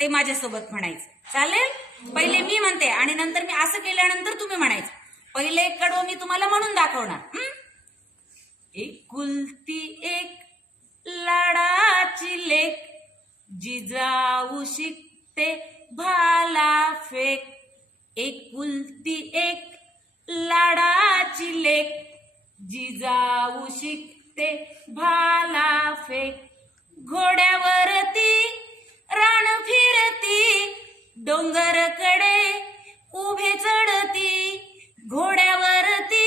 ते माझ्यासोबत म्हणायचं. चालेल? पहिले मी म्हणते आणि नंतर मी असं केल्यानंतर तुम्ही म्हणायचं. पहिले एक कडवं मी तुम्हाला म्हणून दाखवणार. एकुलती एक लाडाची लेक, जिजाऊ शिकते भाला फेक. एकुलती एक लाडाची लेक, जिजाऊ शिकते भाला फेक. घोड्यावरती रान फिरती, डोंगरकडे उभे चढती. घोड्यावरती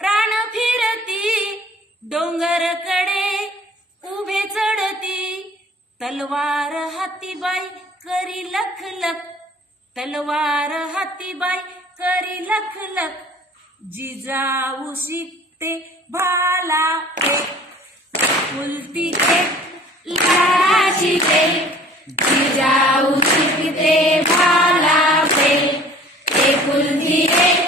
रान फिरती, डोंगरकडे उभे चढती. तलवार हाती बाई करी लख लख, तलवार हाती बाई करी लख लख. जिजाऊ शिकते भाला फेक. एकुलती एक लाडाची लेक, जिजाऊ शिकते भाला फेक. एकुलती एक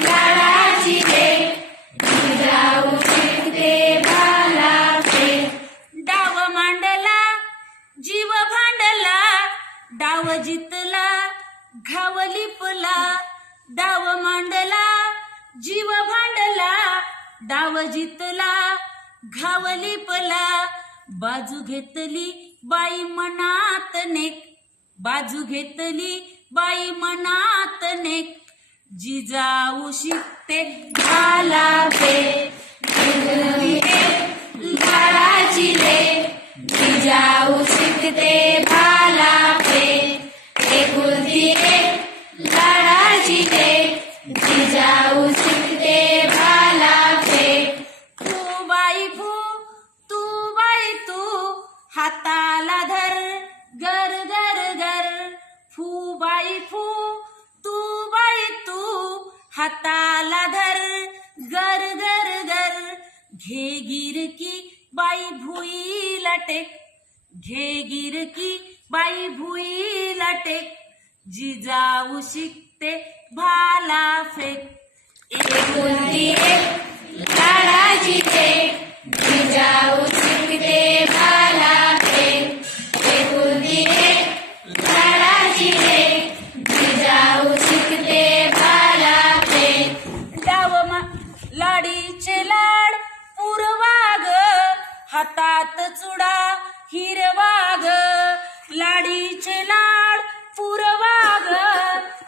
लाडाची लेक, जिजाऊ शिकते भाला फेक. डाव मांडला जीव भांडला, डाव जितला घाव लिपला. डाव मांडला जीव भांडला, डाव जितला घाव लिपला. बाजू घेतली बाई मनात नेक, बाजू घेतली बाई मनात नेक. जिजाऊ शिकते भाला फेक. एकुलती एक लाडाची लेक, जिजाऊ शिकते भाला फेक. एकुलती एक लाडाची लेक, जिजाऊ शिकते भाला फेक. तू बाई फू, तू बाई तू, हाताला धर गर गर गर. फू बाई फू, तू बाई तू, हाताला धर गर गर गर. घे गिरकी बाई भुईला टेक, घे गिरकी बाई भुईला टेक. जिजाऊ शिकते भाला फेक. एकुलती एक लाडाची लेक, जिजाऊ शिकते भाला फेक. एकुलती एक लाडाची लेक, जिजाऊ शिकते भाला फेक. लाडीचे लाड पुरवाग, हातात चुडा हिरवाग. लाडीचे लाड पुरवाग,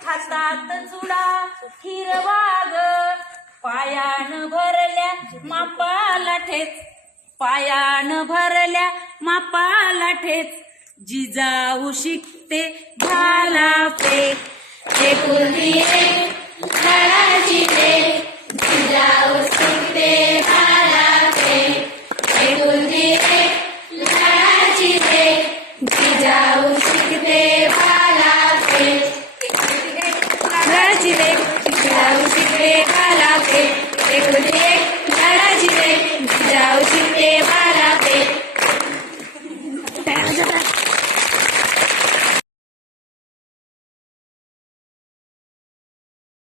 हातात चुडा हिरवाग. पायान भरल्या मापाला ठेच, पायान भरल्या मापाला ठेच. जिजाऊ शिकते भाला फेक. एकुलती एक लाडाची लेक, जिजाऊ